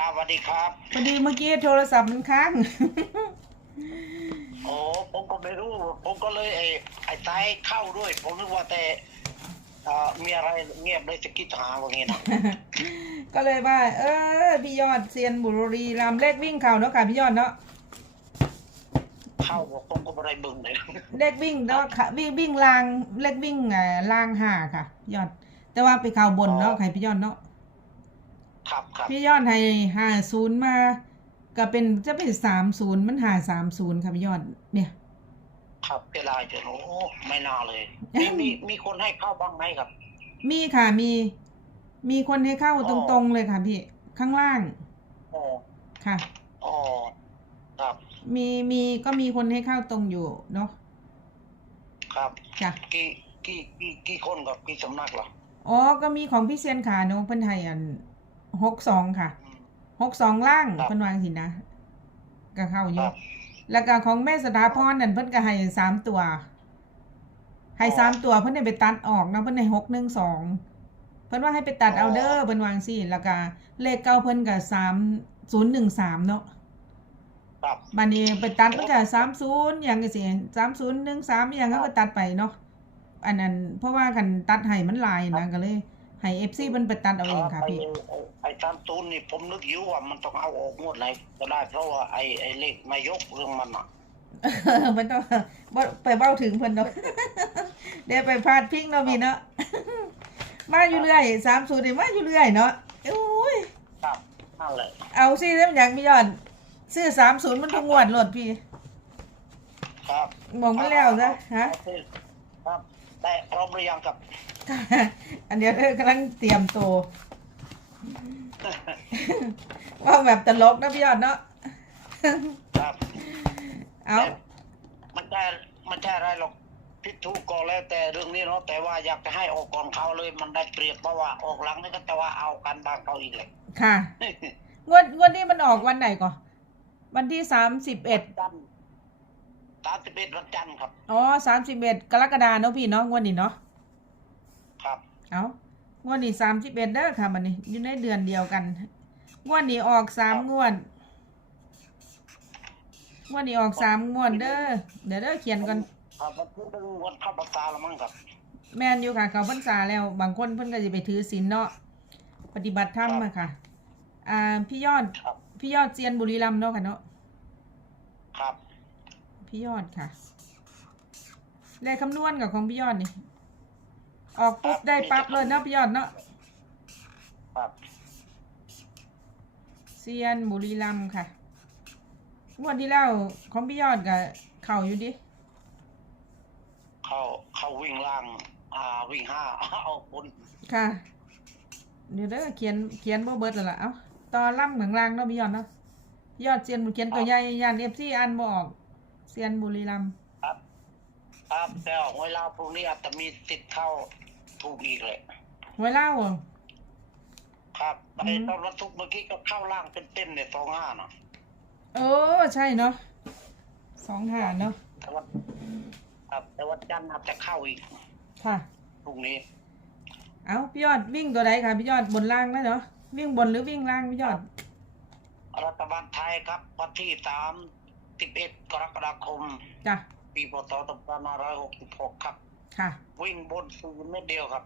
ครับสวัสดีครับพอดีเมื่อกี้โทรศัพท์มันค้าง โอ้ผมก็ไม่รู้ ผมก็เลยไอ้ไอ้ท้ายเข้าด้วย ผมนึกว่าแต่เอ่อมีอะไรเงียบเลยจะคิดหาว่างี้นะก็เลยว่า เออพี่ยอดเซียนบุรีรัมย์เลขวิ่งเข่าเนาะค่ะพี่ยอดเนาะเข้าผมก็ไม่ได้บึงเลยเลขวิ่งเนาะค่ะวิ่งวิ่งลางเลขวิ่งอ่าลางห้าค่ะพี่ยอด แต่ว่าไปเข่าบนเนาะค่ะพี่ยอดเนาะ ครับครับพี่ยอดให้ห้าศูนย์มา ก็เป็นจะเป็นสามศูนย์มันหาสามศูนย์ค่ะพี่ยอดเนี่ย ครับเวลาจะโอ้ไม่น่าเลยมีมีมีคนให้เข้าบ้างไหมครับ มีค่ะมี มีคนให้เข้าอ๋อตรงๆเลยค่ะพี่ ข้างล่างอ๋อค่ะอ๋อครับ มีมีก็มีคนให้เข้าตรงอยู่เนาะครับจ้ะกี่กี่กี่กี่คนกับกี่สำนักเหรออ๋อก็มีของพี่เซียนขาเนาะเพิ่นให้อัน หกสองค่ะอืมหกสองล่างครับ เพิ่นวางสินะก็เข้าอคยู่รับแล้วก็ของแม่สถาพรนั่นเพิ่นก็ให้สามตัวให้อ๋อสามตัวเพิ่นได้ไปตัดออกเนาะเพิ่นให้หกหนึ่งสองเพิ่นว่าให้ไปตัดอ๋อเอาเด้อเพิ่นวางสิแล้วก็เลขเก้าเพิ่นก็สามศูนย์หนึ่งสามเนาะ ครับ บัดนี้ไปตัดมันก็สามศูนย์อย่างก็สิสามศูนย์หนึ่งสามอย่างเขาก็ตัดไปเนาะอันนั้นเพราะว่าคันตัดให้มันหลายนะก็เลย ให้เอฟซีเพิ่นไปตัดเอาเองค่ะพี่ ไอ้ไอ้ไอ้ตามตูนนี่ผมนึกอยู่ว่ามันต้องเอาออกหมดเลยก็ได้เพราะว่าไอ้ไอ้เลขนายกเรื่องมันอะมันต้องบ่ไปเบ้าถึงเพิ่นเนาะเดี๋ยวไปพาดพิงเนาะพี่เนาะมาอยู่เรื่อยสามสูตรนี่มาอยู่เรื่อยเนาะโอ้ยครับนั่นแหละเอาสิเล่มอย่างพี่ยอดซื้อสามศูนย์มันทุกงวดโลดพี่ ครับมองมันแล้วซะฮะโอเคครับได้พร้อมหรือยังครับ อันเดียวเด้อกำลังเตรียมตัวว่าแบบตลกนะพี่ยอดเนาะครับเอาแต่มันใช่มันใช่อะไรหรอกพิดทุกก็แล้วแต่เรื่องนี้เนาะแต่ว่าอยากจะให้ออกก่อนเขาเลยมันได้เปรียบเพราะว่าออกหลังนี่ก็จะว่าเอากันบางเขาอีกเลยค่ะ งวดงวดนี้มันออกวันไหนก่อนวันที่สามสิบเอ็ดจันทร์สามสิบเอ็ดวันจันทร์ครับ อ๋อสามสิบเอ็ดกรกฎาเนาะพี่เนาะงวดนี้เนาะครับ เอางวดนี้สามสิบเอ็ดเด้อค่ะมันนี่อยู่ในเดือนเดียวกัน งวดนี้ออกสามงวด งวดนี้ออกสามงวดเด้อ เดี๋ยวเด้อเขียนก่อนครับวันที่หนึ่งวันเข้าพรรษาแล้วมั้งครับ แม่นอยู่ค่ะ เขาพรรษาแล้ว บางคนเพิ่นก็จะไปถือศีลเนาะ ปฏิบัติธรรมอะค่ะ อ่า พี่ยอดครับพี่ยอดเซียนบุรีรัมย์เนาะค่ะเนาะ ครับ พี่ยอดค่ะ เลขคำนวณกับของพี่ยอดนี่ ออกปุ๊บได้ปั๊บเลยเนาะพี่ยอดเนาะครับเซียนบุรีรัมย์ค่ะงวดที่แล้วของพี่ยอดกับเข่าอยู่ดิ เข้าเข้าวิ่งล่างอ่าวิ่งห้าเอาคนค่ะ เดี๋ยวเด้อเขียนเขียนบ่เบิดแล้วล่ะ เอ้าตอนล่ำเหมืองล่างเนาะพี่ยอดเนาะพี่ยอดเซียนเขียนตัวใหญ่ยานเอฟซีอ่านบ่ออกเซียนบุรีรัมย์ครับ ครับแต่ว่าเวลาพรุ่งนี้อาจจะมีติดเข้า ถูกอีกเลยไว้เล่าเหรอครับอืไอ้มตอนวันศุกร์เมื่อกี้ก็เข้าล่างเป็นเต้นๆเนี่ยสองห้านะเออใช่เนาะสองหาเนาะแต่วันครับแต่วันจันทร์อาจจะเข้าอีกค่ะ พรุ่งนี้ เอาพี่ยอดวิ่งตัวใดค่ะพี่ยอดบนล่างนะเนาะวิ่งบนหรือวิ่งล่างพี่ยอด รัฐบาลไทยครับวันที่สามสิบเอ็ดกรกฎาคมจ้ะ ปีพศสองพันห้าร้อยหกสิบหกครับ ค่ะ วิ่งบนศูนย์เม็ดเดียวครับ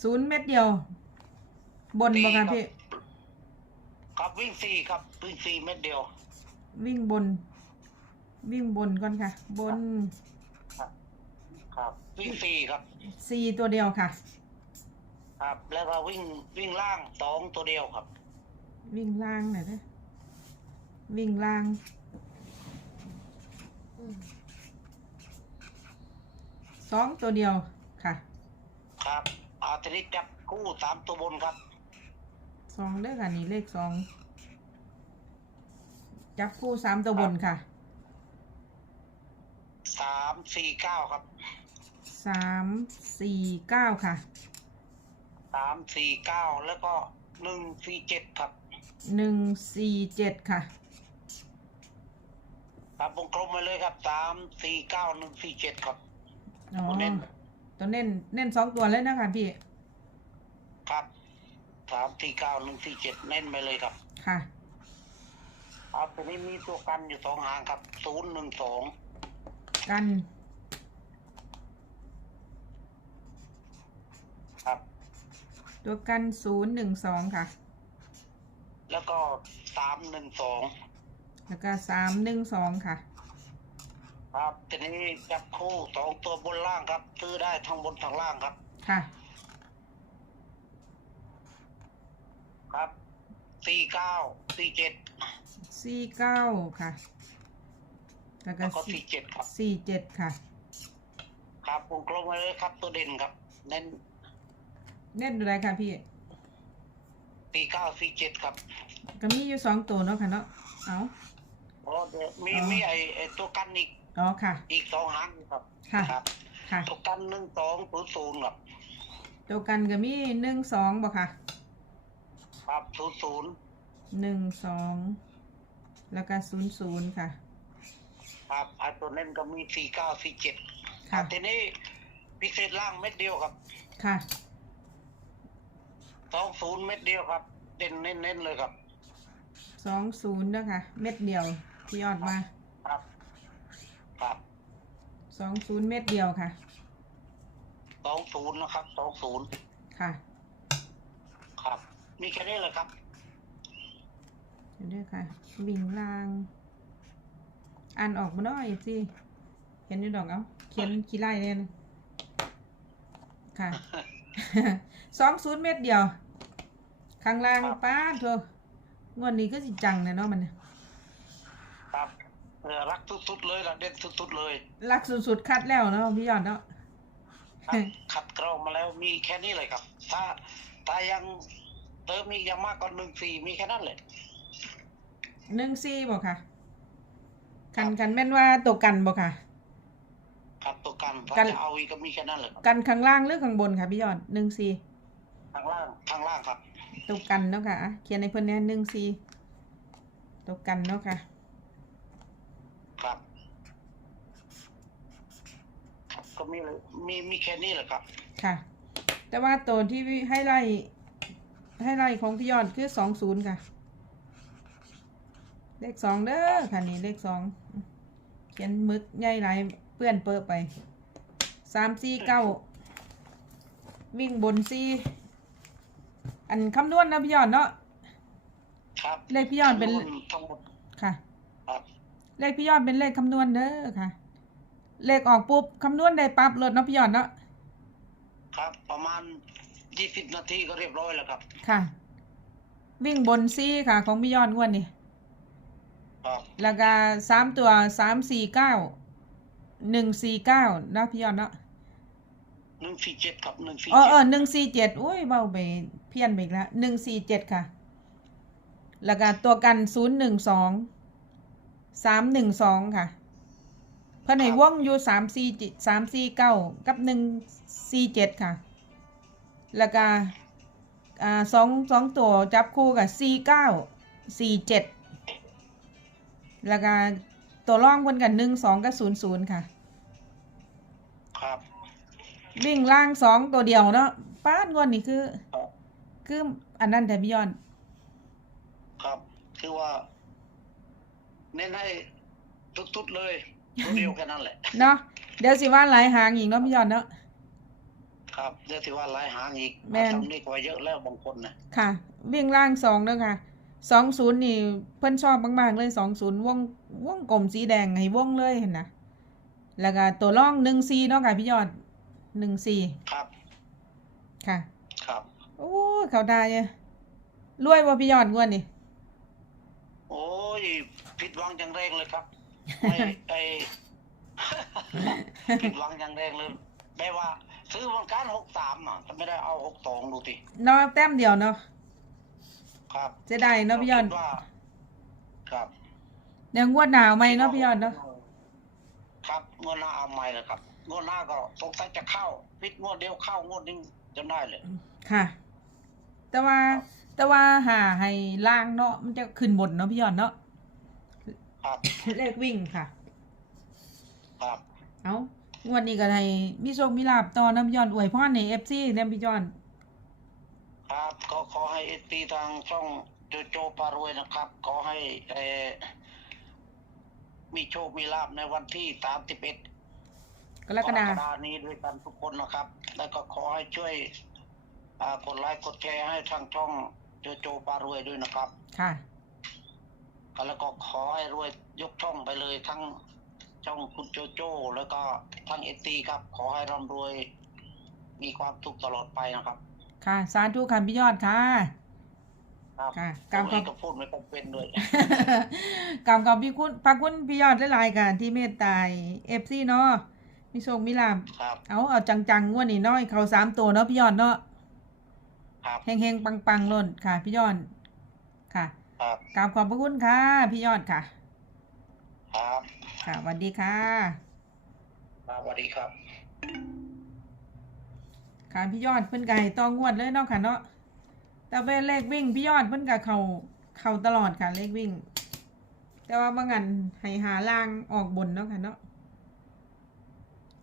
ศูนย์เม็ดเดียว บนบ่ค่ะพี่ ครับวิ่งสี่ครับวิ่งสี่เม็ดเดียว วิ่งบน วิ่งบนก่อนค่ะ บน ครับวิ่งสี่ครับสี่ตัวเดียวค่ะ ครับ แล้วก็วิ่งวิ่งล่างสองตัวเดียวครับ วิ่งล่างหน่อยนะวิ่งล่าง สองตัวเดียวค่ะครับอาทีนี้จับคู่สามตัวบนครับสองเด้อค่ะนี่เลขสองจับคู่สามตัวบนค่ะสามสี่เก้าครับสามสี่เก้าค่ะสามสี่เก้าแล้วก็หนึ่งสี่เจ็ดครับหนึ่งสี่เจ็ดค่ะครับวงกลมมาเลยครับสามสี่เก้าหนึ่งสี่เจ็ดครับ อ๋อตัวเน้นตัวเน้นเน้นสองตัวเลยนะคะพี่ ครับสามสี่เก้าหนึ่งสี่เจ็ดเน้นไปเลยครับค่ะครับทีนี้มีตัวกันอยู่สองหางครับศูนย์หนึ่งสองกันครับ ตัวกันศูนย์หนึ่งสองค่ะ แล้วก็สามหนึ่งสองแล้วก็สามหนึ่งสองค่ะ ครับทีนี้จับคู่สองตัวบนล่างครับซื้อได้ทั้งบนทั้งล่างครับ ค่ะ ครับสี่เก้าสี่เจ็ดสี่เก้าค่ะ แล้วก็แล้วก็สี่เจ็ดครับ สี่เจ็ดค่ะ ครับวงกลมไว้เลยครับตัวเด่นครับ เน้นเน่นดูไรค่ะพี่ สี่เก้าสี่เจ็ดครับก็มีอยู่สองตัวเนาะค่ะเนาะ เอาโอ้เดี๋ยวมีอ๋อมีไอไอตัวกันอีก อ๋อค่ะ อีกสองหางครับค่ะครับค่ะตัวกันหนึ่งสองศูนย์ศูนย์ครับตัวกันก็มีหนึ่งสองบ่ค่ะครับศูนย์ศูนย์หนึ่งสองแล้วก็ศูนย์ศูนย์ค่ะ ครับไอตัวเน้นก็มีสี่เก้าสี่เจ็ดค่ะ ทีนี้พิเศษล่างเม็ดเดียวครับค่ะสองศูนย์เม็ดเดียวครับเด่นเน้นเน้นๆเลยครับสองศูนย์นะคะเม็ดเดียวที่ยอดมา ครับครับสองศูนย์เม็ดเดียวค่ะ สองศูนย์นะครับสองศูนย์ค่ะ ครับ มีแค่นี้เลยครับ เดี๋ยวด้วยค่ะวิ่งลาง อ่านออกมาหน่อยสิเขียนอยู่ดอกเอาเขียนขี้ไล่เนี่ยนะค่ะ สองศูนย์เม็ดเดียว ข้างล่างครับป้าดเถอะงวดนี้ก็สิจังเลยเนาะมันเนี่ย ครับ เออรักสุดๆเลยละเด่นสุดๆเลยรักสุดๆคัดแล้วเนาะพี่ยอดเนาะครับขัดเกลามาแล้วมีแค่นี้เลยครับ ถ้าถ้ายังเติมมีกอยังมากกว่าหนึ่งสี่มีแค่นั้นเลยหนึ่งซี่บอกค่ะกันกันแม่นว่าตกกันบอกค่ะ ครับตัวกันถ้ากันจะเอาอีกก็มีแค่นั้นเลยครับกันข้างล่างหรือข้างบนค่ะพี่ยอดหนึ่งซี่ทางล่างทางล่างครับตกกันเนาะค่ะอะเขียนในเพิ่นแน่หนึ่งซี่ตกกันเนาะค่ะ ครับ ครับก็ มีเลยมีมีแค่นี้แหละครับ ค่ะ แต่ว่าตัวที่ให้ไล่ ให้ไล่ของพี่ยอดคือสองศูนย์ค่ะ เลขสองเด้อค่ะนี่เลขสองเขียนมึกใหญ่หลายเปื้อนเปื้อไปสามสี่เก้าวิ่งบนสี่อันคำนวณนะพี่ยอดเนาะครับเลขพี่ยอดเป็น ทั้งหมดค่ะ ครับ เลขพี่ยอดเป็นเลขคำนวณเด้อค่ะ เลขออกปุ๊บคำนวณได้ปั๊บเลยเนาะพี่ยอดเนาะครับ ประมาณยี่สิบนาทีก็เรียบร้อยแล้วครับ ค่ะ วิ่งบนซี่ค่ะ ของพี่ยอดงวดนี่ครับแล้วก็สามตัวสามสี่เก้าหนึ่งสี่เก้านะพี่ยอดเนาะหนึ่งสี่เจ็ดครับหนึ่งสี่เออเจ็เออดหนึ่งสี่เจ็ดอุ้ยเบาไปเพี้ยนไปอีกแล้วหนึ่งสี่เจ็ดค่ะ แล้วก็ตัวกันศูนย์หนึ่งสองสามหนึ่งสองค่ะ เพื่อนให้ว่องอยู่สามสี่สามสี่เก้ากับหนึ่งสี่เจ็ดค่ะ แล้วก็อ่าสองสองตัวจับคู่กับสี่เก้าสี่เจ็ดแล้วก็ตัวร่องเพิ่นกันหนึ่งสองกับศูนย์ศูนย์ค่ะ ครับ วิ่งล่างสองตัวเดียวเนาะป้านงวดนี่คือครับคืออันนั้นแต่พี่ยอน ครับ คือว่า เน้นให้ทุดๆเลย ตัวเดียวแค่นั้นแหละ เนาะเดี๋ยวสิว่าหลายหางอีกเนาะพี่ยอนเนาะ ครับเดี๋ยวถือว่าหลายหางอีกแม่น ทำนี่กว่าเยอะแล้วบางคนนะค่ะ วิ่งล่างสองเด้อค่ะสองศูนย์นี่เพิ่นชอบมากๆเลยสองศูนย์วงวงกลมสีแดงให้วงเลยเห็นนะแล้วก็ตัวร่องหนึ่งซีเนาะค่ะพี่ยอดหนึ่งซีครับ ค่ะ ครับ โอ้ยเขาได้เนี่ยรวยบ่พี่ยอดงวดนี่โอ้ยผิดหวังอย่างแรงเลยครับ ไอ้ไอ้ผิดหวังอย่างแรงเลยแปลว่า ซื้อมันการหกสามอะแต่ไม่ได้เอาหกสองดูสิเนาะแต้มเดียวเนาะครับเสียดายเนาะพี่ยอดคิว่า ครับเดี๋ยวงวดหนาวไหมเนาะพี่ยอดเนาะครับงวดหน้าเอาใหม่เลยครับงวดหน้าก็สงสัยจะเข้าพิดงวดเดียวเข้างวดนี้จนได้เลย ค่ะ แต่ว่าแต่ว่าหาให้ล่างเนาะมันจะขึ้นบนเนาะพี่ยอดเนาะ ครับ เลขวิ่งค่ะ ครับ เอางวดนี้ก็ให้มีโชคมีลาบต่อน้ำย้อนอวยพรในเอฟซีเนี่ยพี่ย้อน ครับก็ขอให้ตีทางช่องโจโจปารวยนะครับ ขอให้เออมีโชคมีลาบในวันที่สามสิบเอ็ดกรกฎาคมนี้ด้วยกันทุกคนนะครับ แล้วก็ขอให้ช่วยอ่ากดไลค์กดแชร์ให้ทางช่องโจโจปารวยด้วยนะครับ ค่ะ แล้วก็ขอให้รวยยกช่องไปเลยทั้งช่องคุณโจโจแล้วก็ทั้งเอตีครับ ขอให้ร่ำรวย มีความสุขตลอดไปนะครับ ค่ะสาธุค่ะพี่ยอดค่ะ ครับค่ะผกราบมขเออบงก็พูดไม่ค่อยเป็นด้วย กราบขอบพี่คุณพระคุณพี่ยอดหลายๆกันที่เมตตาเอฟซีเนาะมีโชคมีลาบครับ เอาเอาจังๆงวดนี้เนาะให้เขาสามตัวเนาะพี่ยอดเนาะครับ เฮงๆปังๆล้นค่ะ พี่ยอดค่ะ ครับกราบขอบพระคุณค่ะ พี่ยอดค่ะ ครับค่ะสวัสดีค่ะ ครับสวัสดีครับ ค่ะพี่ยอดเพิ่นก็ให้ต้องงวดเลยเนาะค่ะเนาะแต่เป็นเลขวิ่งพี่ยอดเพิ่นก็เข้าเข้าตลอดค่ะเลขวิ่ง แต่ว่าบางอันให้หาล่างออกบนเนาะค่ะเนาะ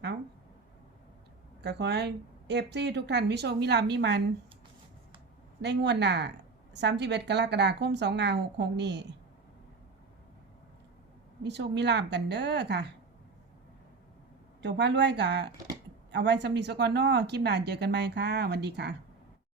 เอาก็ขอให้เอฟซีทุกท่านมีโชคมีลาภมีมัน ได้งวดหน้า31กรกฎาคม2566นี่มีโชคมีลาบกันเด้อค่ะ จบพระรวยกับเอาไว้สำนีสกอนนอคลิปหน้าเจอกันใหม่ค่ะสวัสดีค่ะ